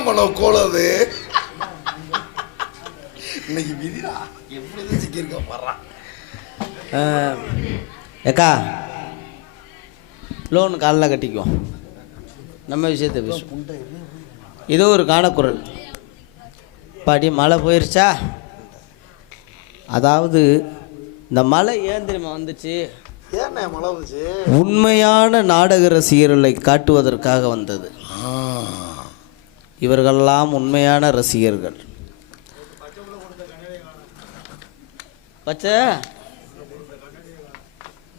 பண்ண கோலது இன்னைக்கு விதிடா. எப்படி சிக்கியிருக்க அஹ், ஏக்கா லோன் காலைல கட்டிக்குவோம். நம்ம விஷயத்தை பேசுவோம் இதோ ஒரு காணக்குரல். பாடி மழை போயிருச்சா? அதாவது இந்த மழை ஏன் தெரியுமா வந்துச்சு? உண்மையான நாடக ரசிகர்களை காட்டுவதற்காக வந்தது. இவர்களெல்லாம் உண்மையான ரசிகர்கள். பச்சை?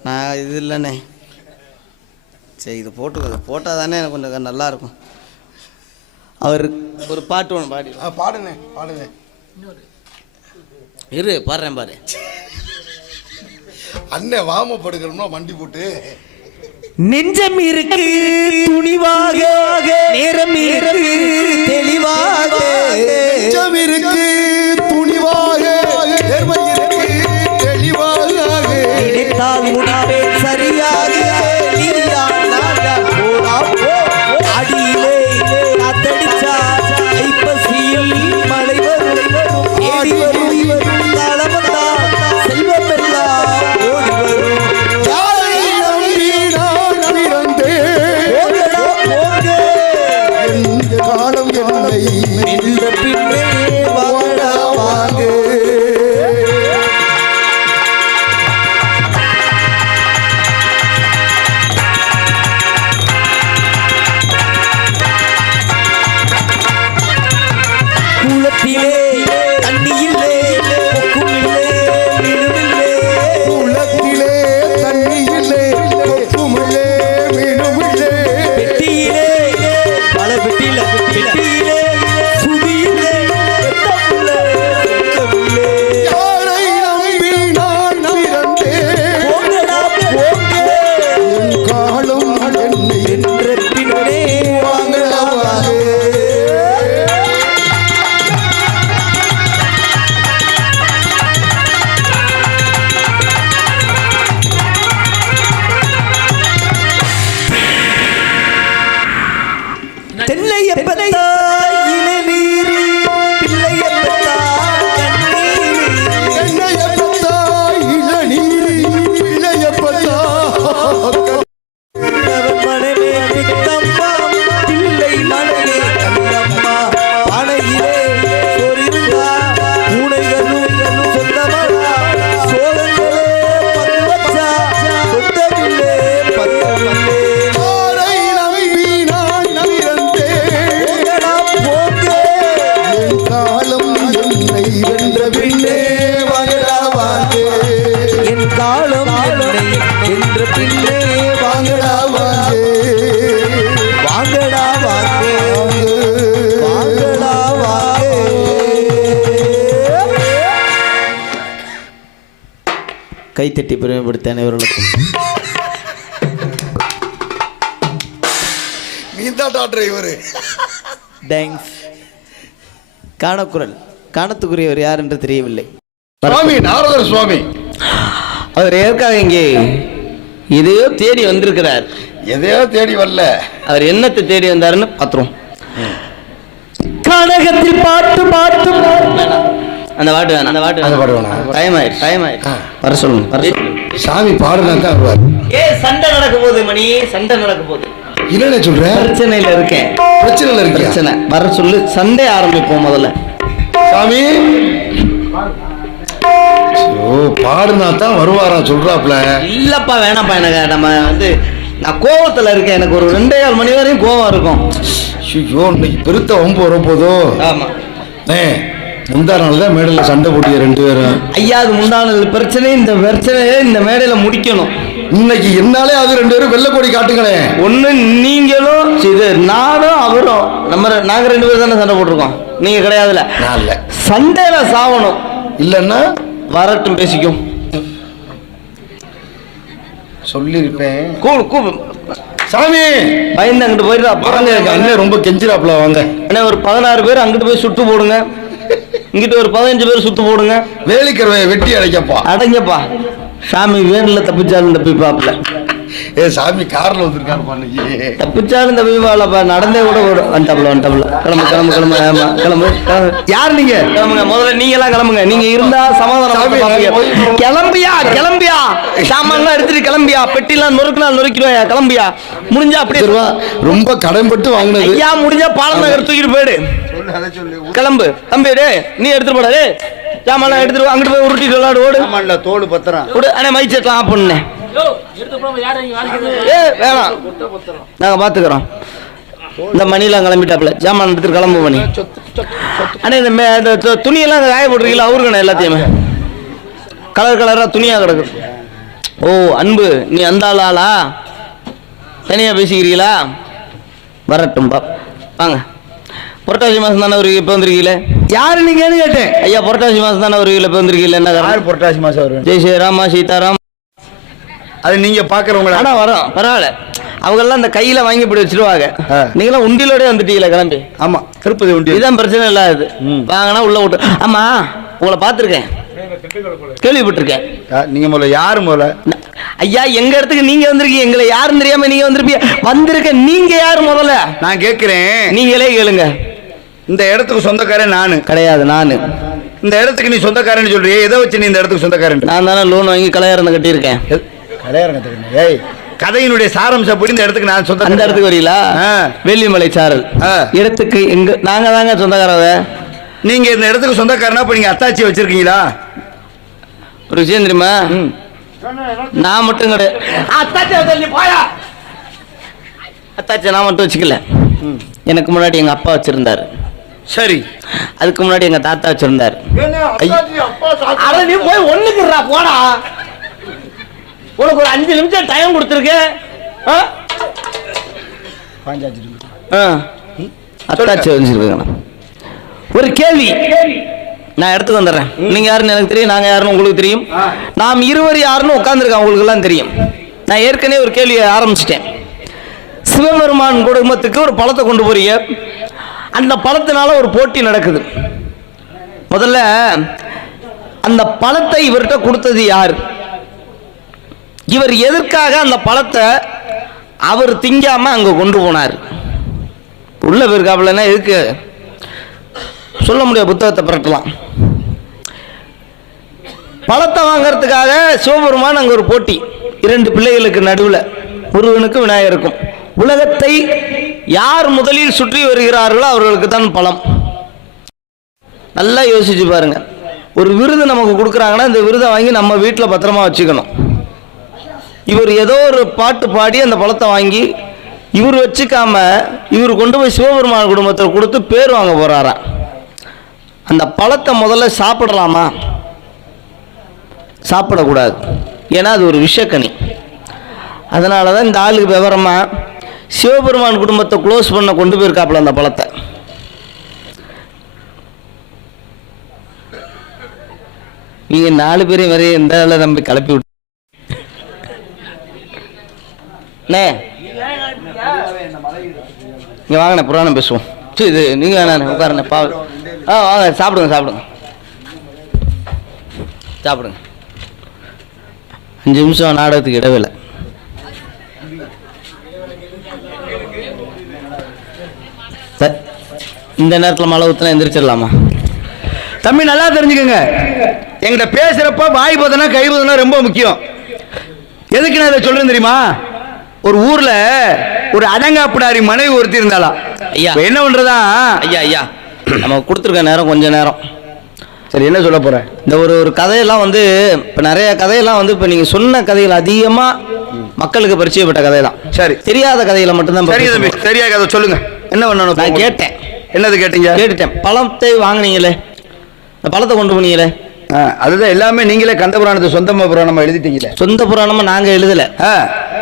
நான் இது இல்லைண்ணே. சரி இது போட்டு போட்டால் தானே எனக்கு கொஞ்சம் நல்லா இருக்கும் அவர் ஒரு பாட்டு ஒன்று பாடி. பாடுனே பாடுனே இரு பாடுறேன் பாரு. அண்ணன் வாம படுக்கணும்னா வண்டி போட்டு. நெஞ்சம் இருக்கு துணிவாக நேரம் இருக்கு தெளிவாக. நெஞ்சம் இருக்கு கைத்தட்டி பெருமைப்படுத்த அனைவர்களுக்கும் நீ தான்டா டிரைவரு தேங்க்ஸ் காணக்குரல். காணத்துக்குரியவர் யார் என்று தெரியவில்லை. சுவாமி நாரதர் சுவாமி. அவர் ஏற்காக இங்கே இதையோ தேடி வந்திருக்கிறார். எதையோ தேடி வரல. அவர் என்னத்தை தேடி வந்தாருன்னு பாத்துருவோம் கனகத்தில் பாட்டு பாட்டு வேணாம். அந்த பாட்டு வேணாம். அந்த பாட்டு அந்த பாட்டு வேணாம். டைம் ஆயிடுச்சு. டைம் ஆயிடுச்சு. வர சொல்லுங்க வர சொல்லுங்க சாமி பாடுனா தான் வருவார். ஏ சண்டை நடக்க போகுது மணி சண்டை நடக்க போகுது இல்லைன்னு சொல்ற? பிரச்சனையில இருக்கேன். பிரச்சனை இருக்கியா? பிரச்சனை. வர சொல்லு. சண்டை ஆரம்பிப்போம் முதல்ல. சாமி. ஓ பாடுனா தான் வருவாராம் சொல்றாப்ல இல்லப்பா வேணாம்ப்பா எனக்கு நம்ம வந்து நான் கோவத்துல இருக்கேன். எனக்கு ஒரு ரெண்டே கால் மணி வரையும் கோவம் இருக்கும். ஐயோ இன்னைக்கு பெருத்த வம்பு வரப்போதோ? ஆமா. ஏ முந்தா நாள் தான் மேடையில் சண்டை போட்டிய ரெண்டு பேரும். ஐயா அது முந்தானது பிரச்சனை இந்த பிரச்சனையை இந்த மேடையில முடிக்கணும். இன்னைக்கு என்னாலே அது ரெண்டு பேரும் வெள்ளை கொடி காட்டுங்களேன் ஒண்ணு நீங்களும் இது நானும் அவரும் நம்ம ரெ- நாங்க ரெண்டு பேரும் தானே சண்டை போட்டிருக்கோம். நீங்க கிடையாதுல நான் இல்ல. சண்டையில சாவணும். இல்லைன்னா? வரட்டும் பேசிக்கும். சொல்லியிருப்பேன். கூ கூ சாமி! பயந்து அங்கிட்டு போயிடுறா எங்க அண்ணன் ரொம்ப கெஞ்சிராப்ல வாங்க. அண்ணே ஒரு பதினாறு பேர் அங்கிட்டு போய் சுட்டு போடுங்க. இங்கிட்டு ஒரு பதினஞ்சு பேர் சுத்து போடுங்க. வேலிக்கரவையை வெட்டி அடைக்கப்பா. அடங்கப்பா. சாமி வேனில் தப்பிச்சாலும் தப்பிப்பாப்புல ஏ சாமி கார்ல வந்திருக்காரு தப்பிச்சாலும் தப்பிப்பாளப்பா நடந்தே கூட ஓடும் வந்துட்டப்ல வந்துட்டப்ல. கிளம்பு கிளம்பு கிளம்பு. ஆமா கிளம்பு. யார் நீங்க? கிளம்புங்க. முதல்ல நீங்க எல்லாம் கிளம்புங்க. நீங்க இருந்தா சமாதானம். கிளம்பியா கிளம்பியா? சாமான்லாம் எடுத்துட்டு கிளம்பியா? பெட்டிலாம் நொறுக்குனா நொறுக்கிடுவாயா? கிளம்பியா? முடிஞ்சா அப்படியே ரொம்ப கடன்பட்டு வாங்கினது. ஐயா முடிஞ்சா பாலம் நகர் தூக்கிட்டு போயிடு. கிளம்பு. தம்பி டேய் நீ எடுத்துட்டு போடா டேய். சாமான்லாம் எடுத்துட்டு அங்கிட்டு போய் உருட்டிட்டு விளையாடு ஓடு. ஆமாண்ட தோடு பத்திரம் விடு. அண்ணே மைக் செட்லாம் ஆஃப் பண்ணு. ஏ வேணாம். நாங்கள் பார்த்துக்குறோம் இந்த மணிலாம் கிளம்பிட்டாப்புல. ஜாமான் எடுத்துட்டு கிளம்பு மணி. அண்ணே இந்த மே- இந்த து- துணியெல்லாம் காய போட்டிருக்கீங்களா? அவருக்கண்ணே எல்லாத்தையுமே. கலர் கலராக துணியாக கிடக்கு. ஓ அன்பு. நீ அந்த ஆள் தனியாக பேசிக்கிறீங்களா? வரட்டும் பா. வாங்க. புரட்டாசி மாதம் தானே வருவீங்க இப்போ வந்திருக்கீங்களே? யாரு நீங்கன்னு கேட்டேன். ஐயா புரட்டாசி மாதம் தானே வருவீங்களா இப்போ வந்திருக்கீங்களா? என்ன யார் புரட்டாசி மாசம் வருவேன்? ஜெய் ஸ்ரீராமா சீதாராம். அது நீங்க பாக்குறவங்களா ஆனா வரோம். பரவாயில்ல. அவங்கெல்லாம் அந்த கையில வாங்கி இப்படி வச்சிருவாங்க. நீங்களாம் உண்டியிலோட வந்துட்டீங்களா கிளம்பி? ஆமா திருப்பதி உண்டி இதுதான் பிரச்சனை இல்லாது வாங்கினா உள்ள விட்டு ஆமா உங்களை பார்த்துருக்கேன். கேள்விப்பட்டிருக்கேன். நீங்க முதல்ல யாரு முதல்ல? ஐயா எங்க இடத்துக்கு நீங்க வந்திருக்கீங்க? எங்களை யாருன்னு தெரியாம நீங்க வந்திருப்பீங்க. வந்திருக்க நீங்க யாரு முதல்ல? நான் கேக்குறேன் நீங்களே கேளுங்க. இந்த இடத்துக்கு சொந்தக்காரன் நானு. கிடையாது நானு. இந்த இடத்துக்கு நீ சொந்தக்காரன் சொல்றியே எதை வச்சு நீ இந்த இடத்துக்கு சொந்தக்காரன் நான் தானே லோன் வாங்கி கலையாரந்த கட்டியிருக்கேன். ஏய் கதையினுடைய சாரம்சப்படி இந்த இடத்துக்கு நான் சொந்த அந்த இடத்துக்கு வரீங்களா? ஆ. வெள்ளிமலை சாரல். ஆ. இடத்துக்கு எங்க நாங்க தாங்க சொந்தக்காரவ. நீங்க இந்த இடத்துக்கு சொந்தக்காரனா இப்ப நீங்க அத்தாச்சி வச்சிருக்கீங்களா? ஒரு விஷயம் தெரியுமா? ம். நான் மட்டும் கிடையாது அத்தாச்சி தள்ளி போயா? அத்தாச்சி நான் மட்டும் வச்சுக்கல. எனக்கு முன்னாடி எங்க அப்பா வச்சிருந்தாரு. சரி. அதுக்கு முன்னாடி எங்க தாத்தா வச்சிருந்தாரு. அட நீ போய் ஒண்ணுக்குறா போடா. உனக்கு ஒரு அஞ்சு நிமிஷம் டைம் கொடுத்துருக்கேன். அத்தாச்சி வச்சிருக்கேன் ஒரு கேள்வி. நான் இடத்துக்கு வந்துடுறேன். நீங்க யாருன்னு எனக்கு தெரியும் நாங்க யாருன்னு உங்களுக்கு தெரியும். நாம் இருவர் யாருன்னு உட்காந்துருக்கோம் உங்களுக்கு எல்லாம் தெரியும். நான் ஏற்கனவே ஒரு கேள்வியை ஆரம்பிச்சிட்டேன். சிவபெருமான் குடும்பத்துக்கு ஒரு பழத்தை கொண்டு போறீங்க. அந்த பழத்தினால ஒரு போட்டி நடக்குது. முதல்ல அந்த பழத்தை இவர்கிட்ட கொடுத்தது யார்? இவர் எதற்காக அந்த பழத்தை அவர் திங்காம அங்க கொண்டு போனார்? உள்ள போயிருக்காப்புலன்னா எதுக்கு? சொல்ல முடியாது புத்தகத்தை புரட்டலாம். பழத்தை வாங்கறதுக்காக சிவபெருமான் அங்க ஒரு போட்டி. இரண்டு பிள்ளைகளுக்கு நடுவில் முருகனுக்கும் விநாயகருக்கும். உலகத்தை யார் முதலில் சுற்றி வருகிறார்களோ அவர்களுக்கு தான் பழம் நல்லா யோசிச்சு பாருங்க. ஒரு விருது நமக்கு கொடுக்குறாங்கன்னா இந்த விருதை வாங்கி நம்ம வீட்டில் பத்திரமா வச்சுக்கணும். இவர் ஏதோ ஒரு பாட்டு பாடி அந்த பழத்தை வாங்கி இவர் வச்சுக்காம இவர் கொண்டு போய் சிவபெருமான் குடும்பத்தில் கொடுத்து பேர் வாங்க போகிறாரா அந்த பழத்தை முதல்ல சாப்பிடலாமா? சாப்பிடக்கூடாது. ஏன்னா அது ஒரு விஷக்கனி. அதனால தான் இந்த ஆளுக்கு விவரமாக சிவபெருமான் குடும்பத்தை க்ளோஸ் பண்ண கொண்டு போயிருக்காப்புல அந்த பழத்தை. நீங்கள் நாலு பேரையும் வரைய இந்த ஆளை நம்பி கிளப்பி விட்டு அண்ணே. இங்க வாங்கண்ணே புராணம் பேசுவோம். சரி இது நீங்கள் வேணாண்ணே உட்காருண்ணே பா ஆ வாங்க சாப்பிடுங்க சாப்பிடுங்க. சாப்பிடுங்க. அஞ்சு நிமிஷம் நாடகத்துக்கு இடவில்லை சரி. இந்த நேரத்தில் மழை ஊற்றினா எந்திரிச்சிடலாமா? தம்பி நல்லா தெரிஞ்சுக்கங்க. என்கிட்ட பேசுறப்ப வாய் போதனா கை போதனா ரொம்ப முக்கியம். எதுக்கு நான் இதை சொல்றேன் தெரியுமா? ஒரு ஊர்ல ஒரு அடங்காப்பிடாரி மனைவி ஒருத்தி இருந்தாளாம் ஐயா. என்ன பண்றதா? ஐயா ஐயா. நம்ம கொடுத்துருக்க நேரம் கொஞ்ச நேரம். சரி என்ன சொல்ல போற? இந்த ஒரு ஒரு கதையெல்லாம் வந்து இப்போ நிறைய கதையெல்லாம் வந்து இப்போ நீங்கள் சொன்ன கதைகள் அதிகமாக மக்களுக்கு பரிச்சயப்பட்ட கதை தான் சரி. தெரியாத கதைகளை மட்டும்தான் சரி தம்பி. பேசணும். சரியா கதை சொல்லுங்க. என்ன பண்ணணும்? நான்? கேட்டேன். என்னது கேட்டீங்க? கேட்டுட்டேன். பழத்தை வாங்குனீங்களே? இந்த பழத்தை கொண்டு போனீங்களே? அதுதான் எல்லாமே நீங்களே கந்த புராணத்தை சொந்தமா புராணமா எழுதிட்டீங்களே? சொந்த புராணமாக நாங்கள் எழுதலை. ஆ,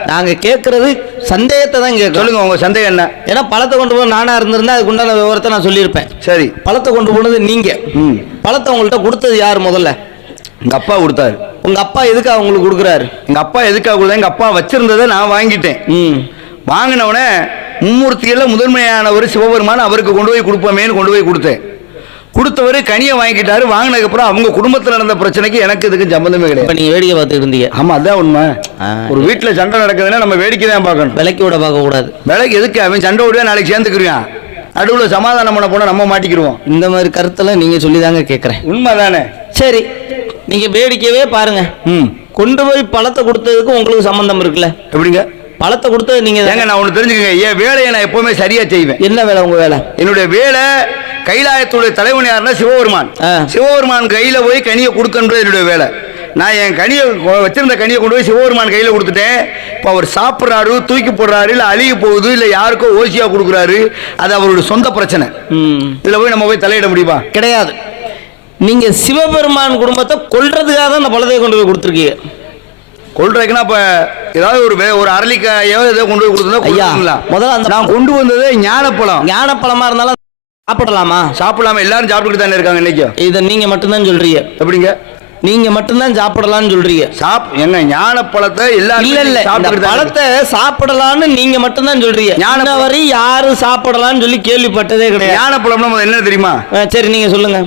நாங்கள் கேட்குறது சந்தேகத்தை தான் கேட்கணும் சொல்லுங்க உங்க சந்தேகம் என்ன? ஏன்னா பழத்தை கொண்டு போய் நானாக இருந்திருந்தா அதுக்கு உண்டான விவரத்தை நான் சொல்லியிருப்பேன். சரி. பழத்தை கொண்டு போனது நீங்கள் ம். பழத்தை உங்கள்கிட்ட கொடுத்தது யார் முதல்ல? எங்க அப்பா கொடுத்தாரு. உங்கள் அப்பா எதுக்கு உங்களுக்கு கொடுக்குறாரு? எங்க அப்பா எதுக்காக கொடுத்தா எங்க அப்பா வச்சிருந்ததை நான் வாங்கிட்டேன். வாங்கினவனே மும்மூர்த்தியில முதன்மையானவர் சிவபெருமான் அவருக்கு கொண்டு போய் கொடுப்போமேன்னு கொண்டு போய் கொடுத்தேன். கொடுத்தவர் கனியை வாங்கிக்கிட்டாரு. வாங்கினதுக்கு அப்புறம் அவங்க குடும்பத்துல நடந்த பிரச்சனைக்கு எனக்கு இதுக்கு சம்பந்தமே இப்ப கிடையாது நீங்க வேடிக்கை பார்த்துட்டு இருந்தீங்க ஆமா அதான் உண்மை. ஒரு வீட்டுல சண்டை நடக்குதுன்னா நம்ம வேடிக்கை தான் பார்க்கணும். விலைக்கு விட பார்க்க கூடாது. விலைக்கு எதுக்கு? அவன் சண்டை விடுவா நாளைக்கு சேர்ந்துக்கிறியான் நடுவுல சமாதானம் பண்ண போனா நம்ம மாட்டிக்கிருவோம் இந்த மாதிரி கருத்தெல்லாம் நீங்க சொல்லி தாங்க கேட்குறேன் உண்மை தானே சரி நீங்க வேடிக்கையவே பாருங்க. ம். கொண்டு போய் பழத்தை கொடுத்ததுக்கு உங்களுக்கு சம்பந்தம் இருக்குல்ல. எப்படிங்க? பழத்தை கொடுத்தது நீங்க ஏங்க. நான் ஒன்று தெரிஞ்சுக்கங்க. என் வேலையை நான் எப்பவுமே சரியா செய்வேன். என்ன வேலை உங்க வேலை? என்னுடைய வேலை கைலாயத்துடைய தலைவன் யாருன்னா சிவபெருமான். சிவபெருமான் கையில போய் கனியை கொடுக்கன்றது என்னுடைய வேலை. நான் என் கனியை வச்சிருந்த கனியை கொண்டு போய் சிவபெருமான் கையில கொடுத்துட்டேன். இப்போ அவர் சாப்பிட்றாரு தூக்கி போடுறாரு இல்லை அழுகி போகுது இல்லை யாருக்கோ ஓசியா கொடுக்குறாரு. அது அவருடைய சொந்த பிரச்சனை. ம். இதில் போய் நம்ம போய் தலையிட முடியுமா? கிடையாது. நீங்க சிவபெருமான் குடும்பத்தை கொல்றதுக்காக தான் அந்த பழத்தை கொண்டு போய் கொடுத்துருக்கீங்க. கொள்றதுக்குன்னா இப்போ ஏதாவது ஒரு ஒரு அரளிக்காயோ ஏதோ கொண்டு போய் கொடுத்துருந்தா ஐயா? முதல்ல அந்த- நான் கொண்டு வந்தது ஞானப்பழம். ஞானப்பழமா இருந்தாலும் சாப்பிடலாமா? சாப்பிடாம எல்லாரும் சாப்பிட்டுக்கிட்டு தானே இருக்காங்க இன்னைக்கு? இதை நீங்க மட்டும்தான் சொல்றீங்க. எப்படிங்க? நீங்க மட்டும்தான் சாப்பிடலாம்னு சொல்றீங்க. சாப் எங்க ஞானப்பழத்தை எல்லாரும் இல்ல இல்ல தானே பழத்தை சாப்பிடலாம்னு நீங்க மட்டும்தான் சொல்றீங்க. ஞான- ஞான வரை யாரும் சாப்பிடலாம்னு சொல்லி கேள்விப்பட்டதே கிடையாது. முதல்ல என்ன தெரியுமா? சரி நீங்க சொல்லுங்க.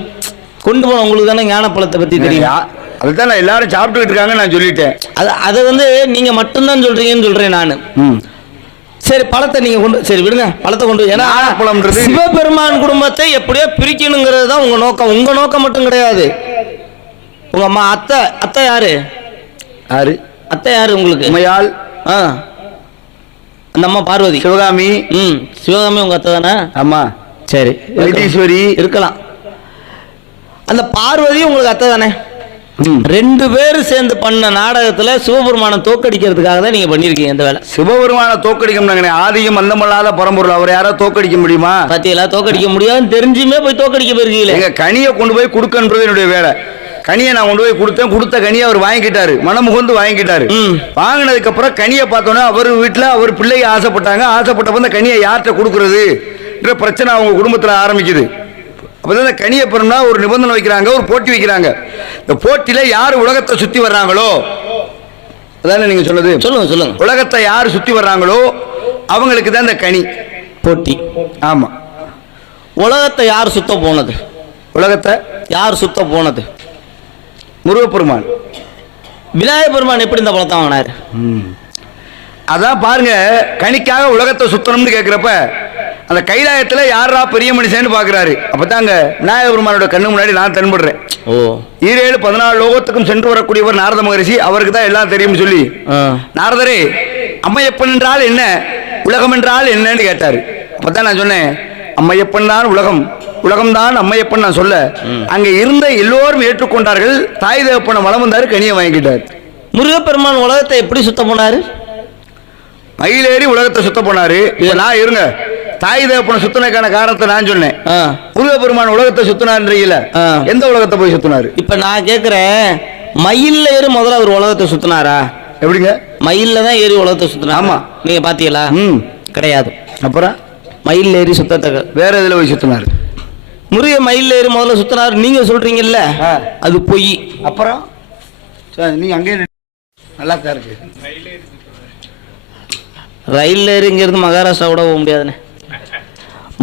கொண்டு போன உங்களுக்கு தானே ஞானப்பழத்தை பத்தி தெரியும். அதுதான் நான் எல்லாரும் சாப்பிட்டுக்கிட்டு இருக்காங்க நான் சொல்லிட்டேன். அது அதை வந்து நீங்க மட்டும்தான் சொல்றீங்கன்னு சொல்றேன் நான். சரி பழத்தை நீங்க கொண்டு சரி விடுங்க பழத்தை கொண்டு ஏன்னா ஞானப்பழம்ன்றது- சிவபெருமான் குடும்பத்தை எப்படியோ பிரிக்கணுங்கிறது தான் உங்க நோக்கம். உங்க நோக்கம் மட்டும் கிடையாது. உங்க அம்மா அத்தை அத்தை யாரு? யாரு? அத்தை யாரு உங்களுக்கு? உமையாள். ஆ. அந்த அம்மா பார்வதி. சிவகாமி. ம் சிவகாமி உங்க அத்தை தானே? ஆமா. சரி வைத்தீஸ்வரி. இருக்கலாம். அந்த பார்வதி உங்களுக்கு அத்தை தானே. ரெண்டு பேரும் சேர்ந்து பண்ண நாடகத்துல சிவபெருமானை தோக்கடிக்கிறதுக்காக தான் நீங்க பண்ணிருக்கீங்க இந்த வேலை. சிவபெருமான தோக்கடிக்க ஆதியும் அந்தமல்லாத பரம்பொருள். அவர் யாரோ தோக்கடிக்க முடியுமா? பாத்தீங்களா தோக்கடிக்க முடியாதுன்னு தெரிஞ்சுமே போய் தோக்கடிக்க போயிருக்கீங்களே. எங்க கனியை கொண்டு போய் கொடுக்கன்றது என்னுடைய வேலை. கனியை நான் கொண்டு போய் கொடுத்தேன். கொடுத்த கனியை அவர் வாங்கிக்கிட்டாரு. மனமுகந்து வாங்கிக்கிட்டாரு. வாங்கினதுக்கு அப்புறம் கனியை பார்த்தோன்னே அவர் வீட்டில் அவர் பிள்ளைங்க ஆசைப்பட்டாங்க. ஆசைப்பட்டப்ப இந்த கனியை யார்கிட்ட கொடுக்கறதுன்ற பிரச்சனை அவங்க குடும்பத்தில் ஆரம்பிக்குது. அப்போ கனியை பெறணும்னா ஒரு நிபந்தனை வைக்கிறாங்க ஒரு போட்டி வைக்கிறாங்க. இந்த போட்டியில் யார் உலகத்தை சுற்றி வர்றாங்களோ? அதானே நீங்கள் சொன்னது? சொல்லுங்க சொல்லுங்க. உலகத்தை யார் சுற்றி வர்றாங்களோ அவங்களுக்கு தான் இந்த கனி. போட்டி. ஆமாம் உலகத்தை யார் சுத்த போனது? உலகத்தை? யார் சுத்த போனது? முருகப்பெருமான். விநாயகர் பெருமான் எப்படி இந்த பழத்தை வாங்கினாரு? அதான் பாருங்க கனிக்காக உலகத்தை சுத்தணும்னு கேட்குறப்ப அந்த கைலாயத்தில் யாரா பெரிய மனுஷன்னு பார்க்குறாரு அப்போ தாங்க விநாயக பெருமானோட கண்ணு முன்னாடி நான் தென்படுறேன். ஓ. ஈரேழு பதினாலு லோகத்துக்கும் சென்று வரக்கூடியவர் நாரத மகரிஷி அவருக்கு தான் எல்லாம் தெரியும்னு சொல்லி. நாரதரே அம்மையப்பன் என்றால் என்ன? உலகம் என்றால் என்னன்னு கேட்டாரு. அப்போ தான் நான் சொன்னேன் அம்மையப்பன் தான் உலகம். உலகம்தான் அம்மையப்பன் நான் சொல்ல. அங்கே இருந்த எல்லோரும் ஏற்றுக்கொண்டார்கள். தாய் தேவப்பனை வளம் வந்தாரு கனியை வாங்கிக்கிட்டார். முருகப்பெருமான் உலகத்தை எப்படி சுத்த போனாரு மயிலேறி உலகத்தை சுத்த போனாரு நான் இருங்க. தாய் தேவப்பனை சுத்தினக்கான காரணத்தை நான் சொன்னேன். ஆ. முருகப்பெருமான் உலகத்தை சுத்தினான்றீங்கள. எந்த உலகத்தை போய் சுத்தினாரு? இப்ப நான் கேக்குறேன் மயில்ல ஏறி முதல்ல அவர் உலகத்தை சுத்தினாரா? எப்படிங்க? மயில்ல தான் ஏறி உலகத்தை சுத்தினாரா? ஆமா. நீங்க பாத்தீங்களா? ம். கிடையாது. அப்புறம்? மயில் ஏறி சுத்தத்தக்க வேற இதுல போய் சுத்தினாரு? முருக மயில் ஏறி முதல்ல சுத்தினாரு நீங்க சொல்றீங்கல்ல. அது பொய். அப்புறம்? நீங்க அங்கேயே நல்லா. தான் இருக்கு. ரயில் ஏறிங்கிறது மகாராஷ்டிரா கூட போக முடியாதுண்ணே.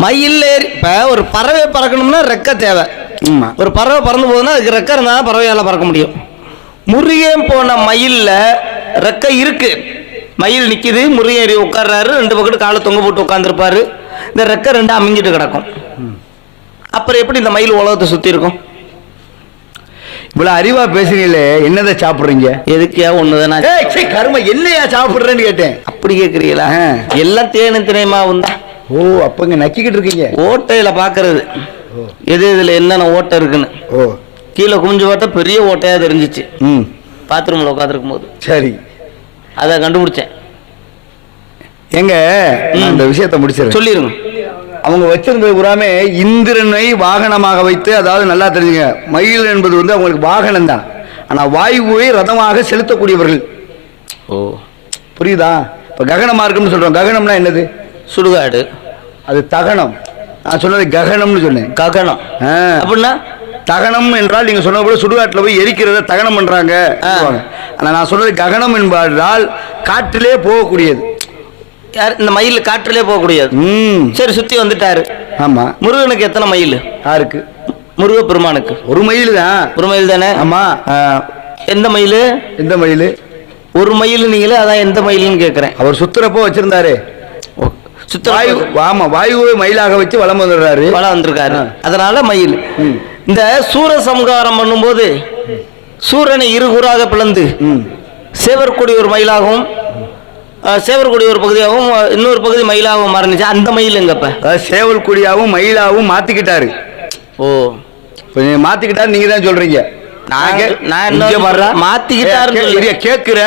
மயில் ஏறி இப்போ ஒரு பறவை பறக்கணும்னா ரெக்கை தேவை. ஒரு பறவை பறந்து போகுதுன்னா அதுக்கு ரெக்கை இருந்தால் தான் பறவையால் பறக்க முடியும். முருகன் போன மயிலில் ரெக்கை இருக்கு. மயில் நிற்கிது ஏறி உட்கார்றாரு ரெண்டு பக்கத்து காலை தொங்க போட்டு உட்காந்துருப்பாரு இந்த ரெக்கை ரெண்டு அமைஞ்சிட்டு கிடக்கும். அப்புறம் எப்படி இந்த மயில் உலகத்தை சுற்றி இருக்கும்? இவ்வளவு அறிவா பேசுறீங்களே என்னதை சாப்பிடுறீங்க? எதுக்கியா ஒன்று தானே ஏய் சீ, கரும என்னையா சாப்பிடுறேன்னு கேட்டேன். அப்படி கேட்குறீங்களா. எல்லாம் தேனு திணையமா உண்டா ஓ அப்ப இங்க நக்கிக்கிட்டு இருக்கீங்க? ஓட்டையில் பார்க்கறது எது இதில் என்னென்ன ஓட்டை இருக்குன்னு. ஓ. கீழே குமிஞ்சு பார்த்தா பெரிய ஓட்டையாக தெரிஞ்சிச்சு. ம். பாத்ரூமில் உட்காந்துருக்கும் போது சரி. அதை கண்டுபிடிச்சேன். எங்க? இந்த விஷயத்தை முடிச்சிருக்கேன் சொல்லிருங்க. அவங்க வச்சிருந்தது பூராமே இந்திரனை வாகனமாக வைத்து அதாவது நல்லா தெரிஞ்சுங்க மயில் என்பது வந்து அவங்களுக்கு வாகனம் தான். ஆனா வாயுவை ரதமாக செலுத்தக்கூடியவர்கள். ஓ. புரியுதா? இப்ப ககன மார்க்கம்னு சொல்றோம். ககனம்னா என்னது? சுடுகாடு. அது தகனம். நான் சொன்னது ககனம்னு சொன்னேன். ககனம். அப்படின்னா தகனம் என்றால் நீங்க சொன்ன போல சுடுகாட்டில் போய் எரிக்கிறத தகனம் பண்றாங்க. ஆ. சொல்லுவாங்க. ஆனா நான் சொன்னது ககனம் என்பதால் காற்றிலே போகக்கூடியது. யார்? இந்த மயில் காற்றிலே போகக்கூடியது. ம். சரி சுற்றி வந்துட்டாரு. ஆமா. முருகனுக்கு எத்தனை மயில்? யாருக்கு முருகப்பெருமானுக்கு. ஒரு மயில் தான். ஒரு மயில் தானே? ஆமா. ஆ, எந்த மயில்? எந்த மயில்? ஒரு மயில் நீங்களே அதான் எந்த மயில்னு கேட்குறேன் அவர் சுத்துறப்போ வச்சிருந்தாரு. வாயு ஆமா வாயுவை மயிலாக வச்சு வலம் வந்துடுறாரு. வளம் வந்திருக்காரு. அதனால மயில். இந்த சூர சம்ஹாரம் பண்ணும்போது சூரனை இருகுறாக பிளந்து சேவர்கொடி ஒரு மயிலாகவும் ஆ, சேவர்கொடி ஒரு பகுதியாகவும் இன்னொரு பகுதி மயிலாகவும் மாறினுச்சு. அந்த மயில் எங்கப்ப? அதாவது சேவல் கொடியாவும் மயிலாவும் மாத்திக்கிட்டாரு. ஓ. நீங்க மாத்திக்கிட்டாரு நீங்க தான் சொல்றீங்க. நான் நான் என்ன இங்க வர்றா. மாத்திக்கிட்டாருன்னு ஏ, கே- சொல்லல. இங்க கேக்குற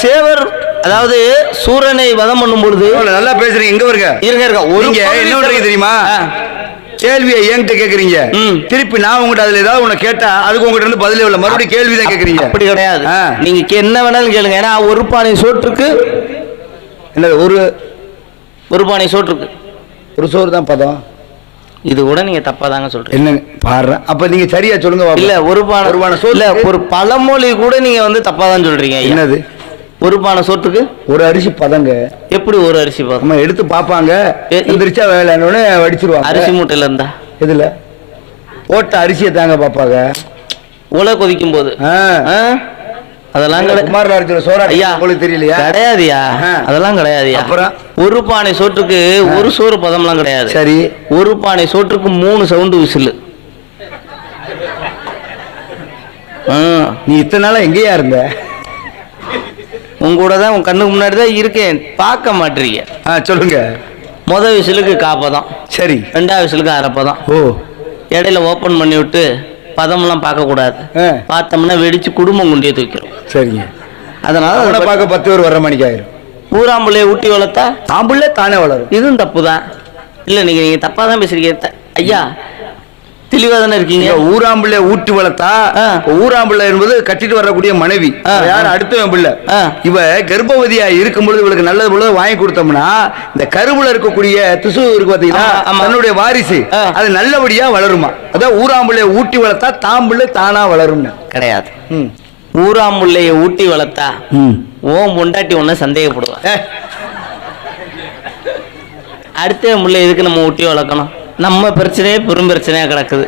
சேவர் அதாவது சூரனை வதம் பண்ணும் பொழுது நல்லா பேசுறீங்க. எங்க வருங்க இருங்க இருங்க. ஒரு என்ன தெரியுமா. கேள்வியை என்கிட்ட கேக்குறீங்க. திருப்பி நான் உங்ககிட்ட அதுல ஏதாவது உன்னை கேட்டா அதுக்கு உங்ககிட்ட இருந்து பதிலே இல்ல. மறுபடியும் கேள்வி தான் கேக்குறீங்க. அப்படி கிடையாது. நீங்க என்ன வேணாலும் கேளுங்க. ஏன்னா ஒரு பானை சோற்றுக்கு என்ன ஒரு ஒரு பானை சோற்றுக்கு. ஒரு சோறு தான் பதம். இது கூட நீங்க தப்பா தாங்க சொல்றீங்க. என்ன பாடுற அப்ப நீங்க சரியா சொல்லுங்க. இல்ல ஒரு பானை ஒரு பானை சோறு இல்ல ஒரு பழமொழி கூட நீங்க வந்து தப்பா தான் சொல்றீங்க. என்னது? ஒரு பானை சோற்றுக்கு? ஒரு அரிசி பதங்க. எப்படி ஒரு அரிசி நம்ம எடுத்து பாப்பாங்க எ- எந்திரிச்சா வேலைன்னு வடிச்சிருவாங்க. அரிசி மூட்டையில இருந்தா? இதுல போட்ட அரிசியை தாங்க பாப்பாங்க உலை கொதிக்கும் போது? அதெல்லாம் கிடை- குமார் ராஜோட சோறா ஐயா உங்களுக்கு தெரியலையா? கிடையாதுயா. அதெல்லாம் கிடையாதுயா? அப்புறம்? ஒரு பானை சோற்றுக்கு ஒரு சோறு பதம்லாம் கிடையாது. சரி. ஒரு பானை சோற்றுக்கு மூணு சவுண்டு விசிலு. ஆ. நீ இத்தனை நாளா எங்கேயா இருந்த? உங்க கூட தான் உன் கண்ணுக்கு முன்னாடி தான் இருக்கேன். பார்க்க மாட்டீங்க ஆ சொல்லுங்க. முத விசிலுக்கு காப்பதம் சரி. ரெண்டாவது விசிலுக்கு அரைப்பதம் ஓ. இடையில ஓப்பன் பண்ணி விட்டு பதம்லாம் பார்க்கக்கூடாது. ஆ, பார்த்தோம்னா வெடிச்சு குடும்பம் குண்டியை தூக்கிறோம் சரிங்க. அதனால அவனை அது பார்க்க பத்து பேர் வர்ற மணிக்கு ஆயிரும். ஊராம்புள்ளைய ஊட்டி வளர்த்தா தாம்புள்ள தானே வளரும். இதுவும் தப்பு தான் இல்லை நீங்கள் நீங்கள் தப்பாக தான் பேசுறீங்க த- ஐயா தெளிவாக தானே இருக்கீங்க? ஊராம்பிள்ளை ஊட்டி வளர்த்தா ஊராம்பிள்ளை என்பது கட்டிட்டு வரக்கூடிய மனைவி. யார். அடுத்தவன் பிள்ளை. இவ கர்ப்பவதியா இருக்கும் பொழுது இவளுக்கு நல்லது பொழுது வாங்கி கொடுத்தோம்னா இந்த கருவுல இருக்கக்கூடிய திசு இருக்கு ஆமா. தன்னுடைய வாரிசு. அது நல்லபடியா வளருமா? அதான் ஊராம்பிள்ளை ஊட்டி வளர்த்தா தாம்பிள்ளை தானா வளரும்னு. கிடையாது. ஊராம்புள்ளைய ஊட்டி வளர்த்தா ம். ஓன் பொண்டாட்டி ஒன்று சந்தேகப்படுவான் ஏ, அடுத்த முல்லை எதுக்கு நம்ம ஊட்டி வளர்க்கணும்? நம்ம பிரச்சனையே பெரும் பிரச்சனையா கிடக்குது.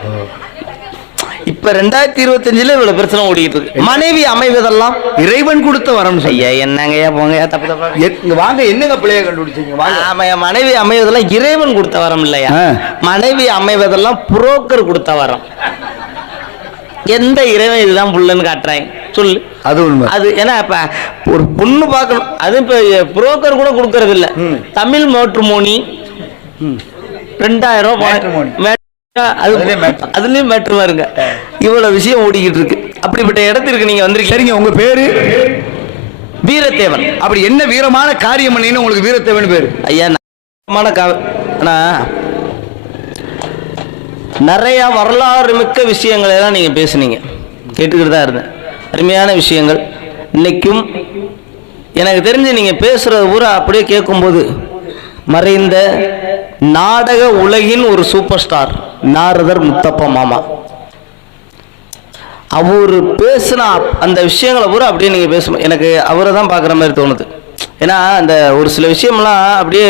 இப்ப ரெண்டாயிரத்தி இருபத்தஞ்சுல இவ்வளவு பிரச்சனை ஓடிக்கிட்டு இருக்கு. மனைவி அமைவதெல்லாம் இறைவன் கொடுத்த வரம் ஐயா என்னங்கய்யா போங்கய்யா தப்பு தப்பா? வாங்க என்னங்க பிள்ளைய கண்டுபிடிச்சீங்க? ஆமாய்யா மனைவி அமைவதெல்லாம் இறைவன் கொடுத்த வரம் இல்லையா. மனைவி அமைவதெல்லாம் புரோக்கர் கொடுத்த வரம். எந்த இறைவன் இதுதான் புள்ளன்னு காட்டுறாங்க. சொல்லு. அது உண்மை. அது ஏன்னா இப்ப ஒரு பொண்ணு பார்க்கணும். அது இப்ப புரோக்கர் கூட கொடுக்கறது இல்ல. தமிழ் மேட்ரிமோனி ரெண்டாயிரம் ரூபாய் அது அதுலயும் இவ்வளவு விஷயம் ஓடிக்கிட்டு இருக்கு. அப்படிப்பட்ட இடத்திற்கு நீங்க வந்திருக்கீங்க. சரிங்க உங்க பேரு? வீரத்தேவன். அப்படி என்ன வீரமான காரியம் பண்ணீங்கன்னு உங்களுக்கு வீரத்தேவன் பேரு? ஐயா கா ஆனா நிறைய வரலாறு மிக்க விஷயங்களை எல்லாம் நீங்க பேசுனீங்க. கேட்டுக்கிட்டு தான் இருந்தேன். அருமையான விஷயங்கள். இன்னைக்கும் எனக்கு தெரிஞ்சு நீங்க பேசுறது பூரா அப்படியே கேட்கும்போது மறைந்த நாடக உலகின் ஒரு சூப்பர் ஸ்டார் நாரதர் முத்தப்பா மாமா. அவர் பேசினா அந்த விஷயங்களை பூரா அப்படியே நீங்கள் பேசணும் எனக்கு அவரை தான் பார்க்குற மாதிரி தோணுது. ஏன்னா அந்த ஒரு சில விஷயம்லாம் அப்படியே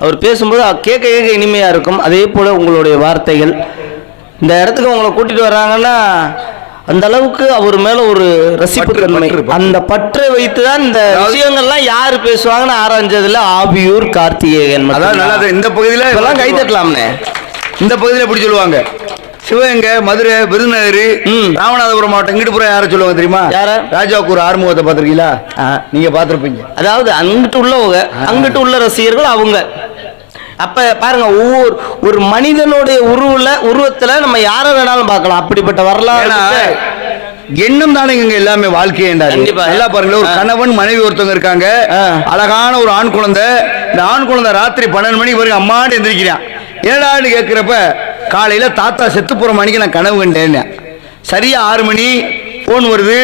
அவர் பேசும்போது கேட்க கேட்க இனிமையாக இருக்கும். அதே போல் உங்களுடைய வார்த்தைகள். இந்த இடத்துக்கு உங்களை கூட்டிகிட்டு வர்றாங்கன்னா அந்த அளவுக்கு அவர் மேலே ஒரு ரசிப்பு தன்மை. அந்த பற்றை வைத்து தான் இந்த விஷயங்கள்லாம் யார் பேசுவாங்கன்னு ஆராய்ஞ்சதுல ஆபியூர் கார்த்திகேயன் அதாவது நல்லா. இந்த பகுதியில இப்பெல்லாம் கை தட்டலாம்னே. இந்த பகுதியில எப்படி சொல்லுவாங்க? சிவகங்கை மதுரை விருதுநகர். ராமநாதபுரம் மாவட்டம் இங்கிட்டு புறம் யாரை சொல்லுவாங்க தெரியுமா? யார? ராஜாக்கூர் ஆறுமுகத்தை பார்த்திருக்கீங்களா. நீங்க பார்த்திருப்பீங்க. அதாவது அங்கிட்டு உள்ளவங்க அங்கிட்டு உள்ள ரசிகர்கள் அவங்க. அப்ப பாருங்க ஒவ்வொரு ஒரு மனிதனுடைய உருவுல உருவத்துல நம்ம யாரை வேணாலும் பார்க்கலாம். அப்படிப்பட்ட வரலாறு எண்ணம் தானே இங்க எல்லாமே வாழ்க்கையேண்டாரு கண்டிப்பா. நல்லா பாருங்களேன் ஒரு. கணவன் மனைவி ஒருத்தவங்க இருக்காங்க. அழகான ஒரு ஆண் குழந்தை. இந்த ஆண் குழந்தை ராத்திரி பன்னெண்டு மணிக்கு வரைக்கும் அம்மாண்டு எந்திரிக்கிறான். ஏடான்னு கேட்கிறப்ப காலையில தாத்தா செத்து போற மணிக்கு நான் கனவு கண்டேன். சரியா ஆறு மணி போன் வருது.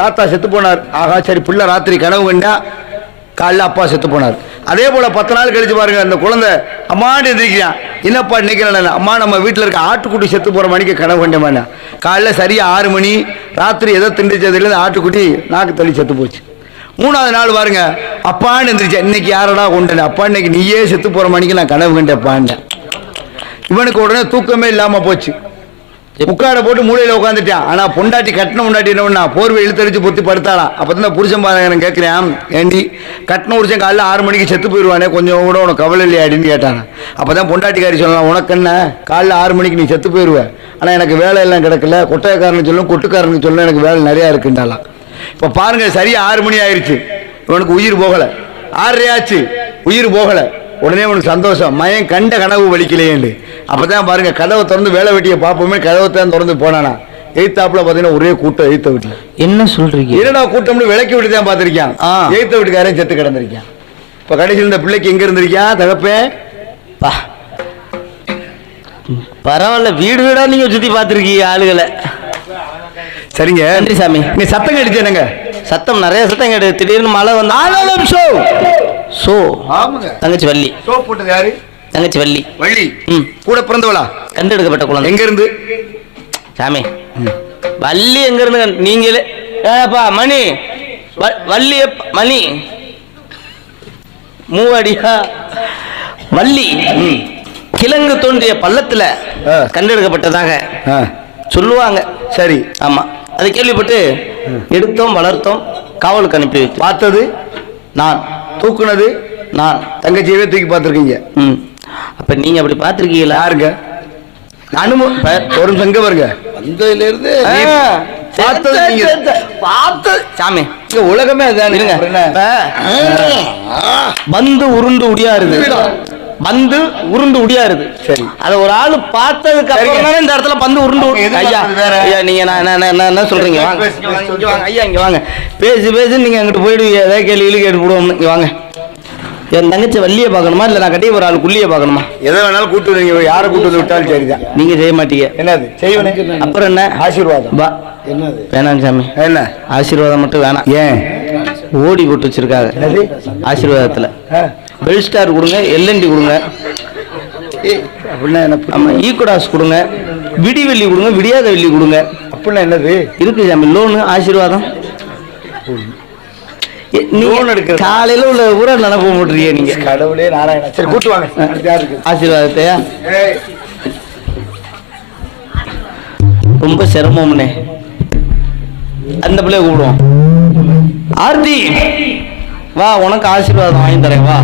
தாத்தா செத்து போனார். ஆகா சரி பிள்ளை ராத்திரி கனவு கண்டா காலைல அப்பா செத்து போனார். அதே போல் பத்து நாள் கழித்து பாருங்க அந்த குழந்தை அம்மாண்டு எந்திரிக்கிறான். என்னப்பா நினைக்கிறேன் அம்மா நம்ம வீட்டில் இருக்க ஆட்டுக்குட்டி செத்து போகிற மணிக்கு கனவு கண்டேன் காலைல சரியாக ஆறு மணி ராத்திரி எதோ திண்டுச்சதுலேருந்து ஆட்டுக்குட்டி நாக்கு தள்ளி செத்து போச்சு. மூணாவது நாள் பாருங்க அப்பான்னு எந்திரிச்சேன். இன்னைக்கு யாரடா கொண்டேன் அப்பா இன்னைக்கு நீயே செத்து போகிற மணிக்கு நான் கனவு கண்டேன்ப்பான்னு இவனுக்கு உடனே தூக்கமே இல்லாமல் போச்சு. உட்கார போட்டு மூலையில உட்காந்துட்டான் ஆனா பொண்டாட்டி கட்டின பொண்டாட்டி என்ன பண்ணா போர்வை இழுத்தடிச்சு பொத்தி படுத்தாளாம் அப்பதான் புருஷன் பாருங்க கேட்கிறேன் ஏண்டி கட்டின புருஷன் காலைல ஆறு மணிக்கு செத்து போயிடுவானே கொஞ்சம் கூட உனக்கு கவலை இல்லையாடின்னு கேட்டாங்க அப்பதான் பொண்டாட்டிக்காரி சொல்லலாம் உனக்கு என்ன? காலைல ஆறு மணிக்கு நீ செத்து போயிடுவ ஆனா எனக்கு வேலை எல்லாம் கிடக்கல. கொட்டையக்காரனுக்கு சொல்லும் கொட்டுக்காரனுக்கு சொல்லும் எனக்கு வேலை நிறையா இருக்குண்டாலாம் இப்போ பாருங்க சரியா ஆறு மணி ஆயிருச்சு. இவனுக்கு உயிர் போகல. ஆறரை ஆச்சு உயிர் போகலை. உடனே உனக்கு சந்தோஷம். மயன் கண்ட கனவு வலிக்கலையேண்டு அப்பதான் பாருங்க கதவை திறந்து வேலை வெட்டியை பார்ப்போமே கதவை தான் திறந்து போனானா. எய்த்தாப்புல பார்த்தீங்கன்னா ஒரே கூட்டம் எய்த்த வீட்டில் என்ன சொல்றீங்க? என்னடா கூட்டம்னு விளக்கி விட்டு தான் பார்த்துருக்கான். எய்த்த வீட்டுக்காரன் செத்து கிடந்திருக்கான். இப்போ கடைசியில் இந்த பிள்ளைக்கு எங்க இருந்திருக்கான் தகப்பேன் பா. பரவாயில்ல வீடு வீடா நீங்க சுத்தி பார்த்துருக்கீங்க ஆளுகளை. சரிங்க. நன்றி சாமி. நீ சத்தம் கடிச்சு என்னங்க? சத்தம் நிறைய சத்தம் கேட்டு திடீர்னு மழை வந்து ஆனாலும் ஷோ ஷோ ஆமாங்க. தங்கச்சி வள்ளி. சோப் போட்டது யாரு? தங்கச்சி வள்ளி. வள்ளி. ம். கூட பிறந்தவளா? கண்டெடுக்கப்பட்ட குழந்தை. எங்க இருந்து சாமி. வள்ளி எங்க இருந்து நீங்களே ஏப்பா மணி. வள்ளி மணி. மூவடியா. வள்ளி. கிழங்கு தோன்றிய பள்ளத்துல. கண்டெடுக்கப்பட்டதாக சொல்லுவாங்க. சரி. ஆமா. அதை கேள்விப்பட்டு எடுத்தோம் வளர்த்தோம் காவலுக்கு அனுப்பி பார்த்தது? நான். தூக்குனது நான் தங்கச்சியவே தூக்கி பார்த்துருக்கீங்க. ம். அப்ப நீங்க அப்படி பார்த்திருக்கீங்களா? யாருங்க? இப்ப ஒரு நிமிஷம் எங்க வருங்க வந்ததுல இருந்து சாமி. உலகமே அதான் பந்து உருண்டு உடியாருது. பந்து உருண்டு உடியாருது. சரி. அத ஒரு ஆளு பார்த்ததுக்கு அப்புறம். தானே இந்த இடத்துல பந்து உருண்டு ஐயா. ஐயா நீங்க என்ன சொல்றீங்க? வாங்க. இங்க வாங்க, ஐயா இங்க வாங்க. பேசி பேசி நீங்க அங்கிட்டு போயிடுவீங்க ஏதாவது கேள்வி கேட்டு போடுவோம். இங்க வாங்க. என் தங்கச்சி வள்ளியை பார்க்கணுமா? இல்ல நான் கட்டிய ஒரு ஆள் குள்ளியை பார்க்கணுமா? எதை வேணாலும் கூட்டு வரீங்க யாரை கூட்டு வந்து விட்டாலும் சரிதான். நீங்க செய்ய மாட்டீங்க. என்னது? செய்வனே? அப்புறம் என்ன? ஆசீர்வாதம். பா என்னது? வேணாம் சாமி. என்ன? ஆசீர்வாதம் மட்டும் வேணாம். ஏன்? ஓடி போட்டு வச்சிருக்காங்க. ஆசீர்வாதத்துல. ஆ, பெல் ஸ்டார் கொடுங்க எல்என்டி கொடுங்க. அப்படின்னா என்ன புரியல. ஆமா ஈக்குடாஸ் கொடுங்க. விடி வெள்ளி கொடுங்க விடியாத வெள்ளி கொடுங்க. அப்படின்னா என்னது? இருக்கு சாமி லோனு ஆசீர்வாதம். எ, நீங்க Loan எடுக்கிறது. காலையில உள்ள ஊர நினப்பு போட்டுருக்கீங்க நீங்க? கடவுளே நாராயணா. சரி கூட்டு வாங்க. அடுத்து யார் இருக்கு? ஆசீர்வாதத்தையா? ரொம்ப சிரமம்னே. அந்த பிள்ளைய கூப்பிடுவோம். ஆர்த்தி! வா உனக்கு ஆசீர்வாதம் வாங்கி தரேன் வா.